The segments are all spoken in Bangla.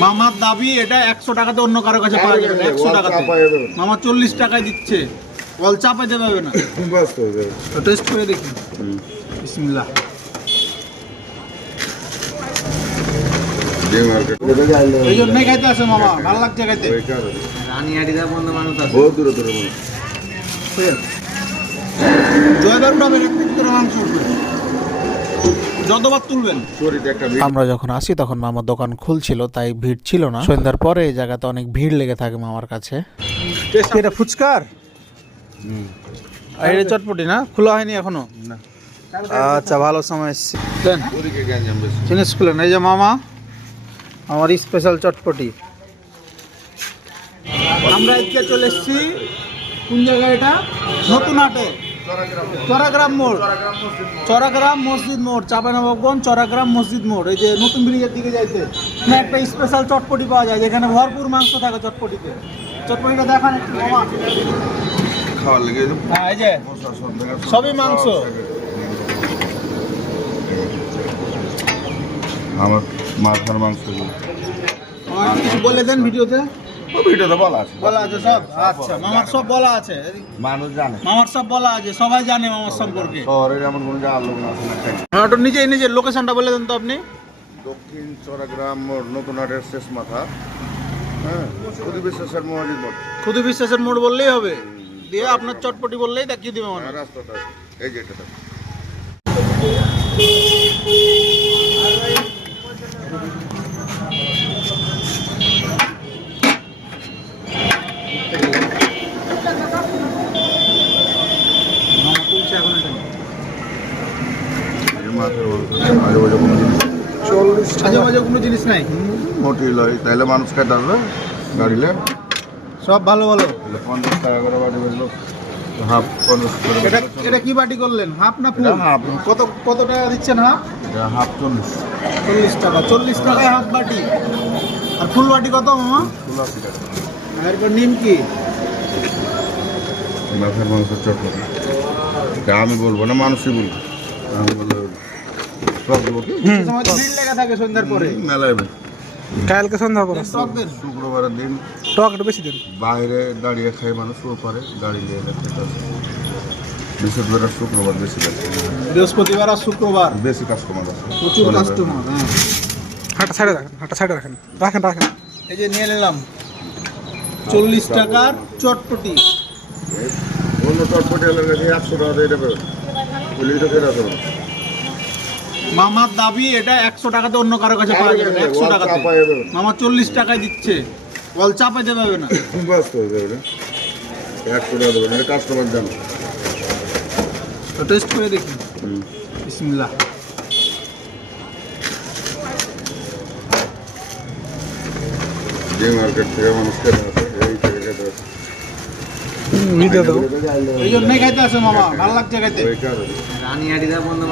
মামার দাবি এটা একশো টাকাতে অন্য কারও কাছে পাওয়া যাবে একশো টাকাতে। মামা চল্লিশ টাকায় দিচ্ছে। বল চাপে দেবে না। বাস যাবে। তো টেস্ট করে দেখি। বিসমিল্লাহ। এই জন্যই খাইতে আসে মামা ভালো লাগছে খাইতে। রানিয়াটিদা বন্ধু মানুষ আছে। বহুত দূরে দূরে মানুষ জয়দার উঠাবেন এক মাংস উঠবে যতবার তুলবেন। আমরা যখন আসি তখন মামার দোকান খুলছিল তাই ভিড় ছিল না। সন্ধ্যার পরে এই জায়গাতে অনেক ভিড় লেগে থাকে মামার কাছে। এটা ফুচকার? এটা চটপটি না? খোলা হয়নি এখনও? আচ্ছা ভালো সময় এসছে। জিনিস খুলেন। এই যে মামা আমার স্পেশাল চটপটি। আমরা চলে এসেছি কোন জায়গায় এটা? নতুন হাটে। চরাগ্রাম মোড়। চরাগ্রাম মসজিদ মোড়। চাপানবাবগঞ্জ চরাগ্রাম মসজিদ মোড়। এই যে নতুন ব্রিজের দিকে যাইতে এখানে একটা স্পেশাল চটপটি পাওয়া যায় যেখানে ভরপুর মাংস থাকে চটপটিতে। চটপটিটা দেখান একটু খাওয়ার লেগে হ্যাঁ এই যে সবই মাংস। আমার মাথার মাংস কিছু বলে দেন ভিডিওতে। ভিডিওতে বলা আছে। বলা আছে সব? আচ্ছা মামার সব বলা আছে। মানুষ জানে। মামার সব বলা আছে সবাই জানে মামার সম্পর্কে। শহরের এমন কোনো জায়গার লোক না খাই ওটা নিজেই নিজের লোকেশনটা বলে দেন তো আপনি। দক্ষিণ চরাগ্রাম নতুন হাটের শেষ মাথা। হ্যাঁ অধিবিশ্বাসের মহাজিদ মোড়। খুদু বিশ্বাসের মোড় বললেই হবে। দিয়ে আপনার চটপটি বললেই দেখিয়ে দিবে মনে হ্যাঁ। রাস্তাটা এই যে এটা মাংস আজে বাজে কোনো জিনিস কোনো নাই লয় তাহলে মানুষ খাইতে আসবে গাড়িলে সব ভালো ভালো। পঞ্চাশ টাকা করে বেচলো হাফ পঞ্চাশ এটা এটা কি বাটি করলেন? হাফ না ফুল? half। কত কত টাকা দিচ্ছেন হাফ? এটা হাফ চল্লিশ। চল্লিশ টাকা। চল্লিশ টাকায় হাফ বাটি। আর ফুল বাটি কত মামা? ষোলো আশি টাকা। আর এরপর নিম কি? মাথার মাংস চটপটি। আমি বলব না মানুষই বলব। আমি বলব সব দেবো কি সে সময় তো ভিড় লেগে থাকে সন্ধ্যার পরে মেলায় কালকে সন্ধ্যা পর টক দেন। শুক্রবারের দিন। টক একটু বেশি দিন। বাইরে দাঁড়িয়ে খাই মানুষ ওপারে গাড়ি নিয়ে খেতে বৃহস্পতিবার আর শুক্রবার বেশি বৃহস্পতিবার আর শুক্রবার? বেশি কাস্টমার আছে। প্রচুর কাস্টমার হ্যাঁ। হাঁটা সাইডে রাখেন হাঁটা সাইডে রাখেন। রাখেন রাখেন। এই যে নিয়ে নিলাম। চল্লিশ টাকার চটপটি। অন্য চটপটি কাছে একশো টাকা দিয়ে দেবে। পুলিশ। মামার দাবি এটা একশো টাকাতে অন্য কারও কাছে পাওয়া যাবে একশো ওয়াল টাকাতে। মামা চল্লিশ টাকায় দিচ্ছে বল চাপে দেবে না। একশো টাকা দেবেন এটা কাস্টমার জানো তো টেস্ট করে দেখি। বিসমিল্লাহ। যে মার্কেট থেকে মানুষ খেতে আসে এই থেকে খেতে আসে ভিডিও দেবো। এই জন্যই খাইতে আসে মামা ভালো লাগছে খাইতে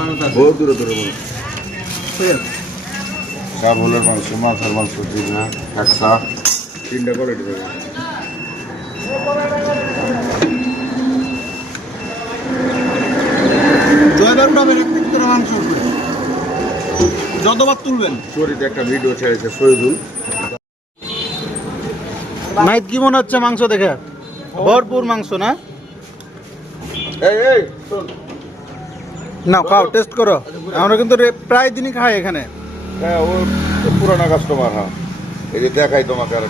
মানুষ আছে। বহুত দূরে দূরে মানুষ চাবলের মাংস মাছের মাংস জিনা একসা তিনটা কোয়ালিটি দেবে জয়দার উঠাবেন এক পিস করে মাংস উঠবে। যতবার তুলবেন। চুরিতে একটা ভিডিও ছেড়েছে নাইট কি মনে হচ্ছে মাংস দেখে? ভরপুর মাংস না? না খাও টেস্ট করো। আমরা কিন্তু প্রায় দিনই খাই এখানে। হ্যাঁ ও পুরানা কাস্টমার হ্যাঁ। এই যে দেখাই তোমাকে আর।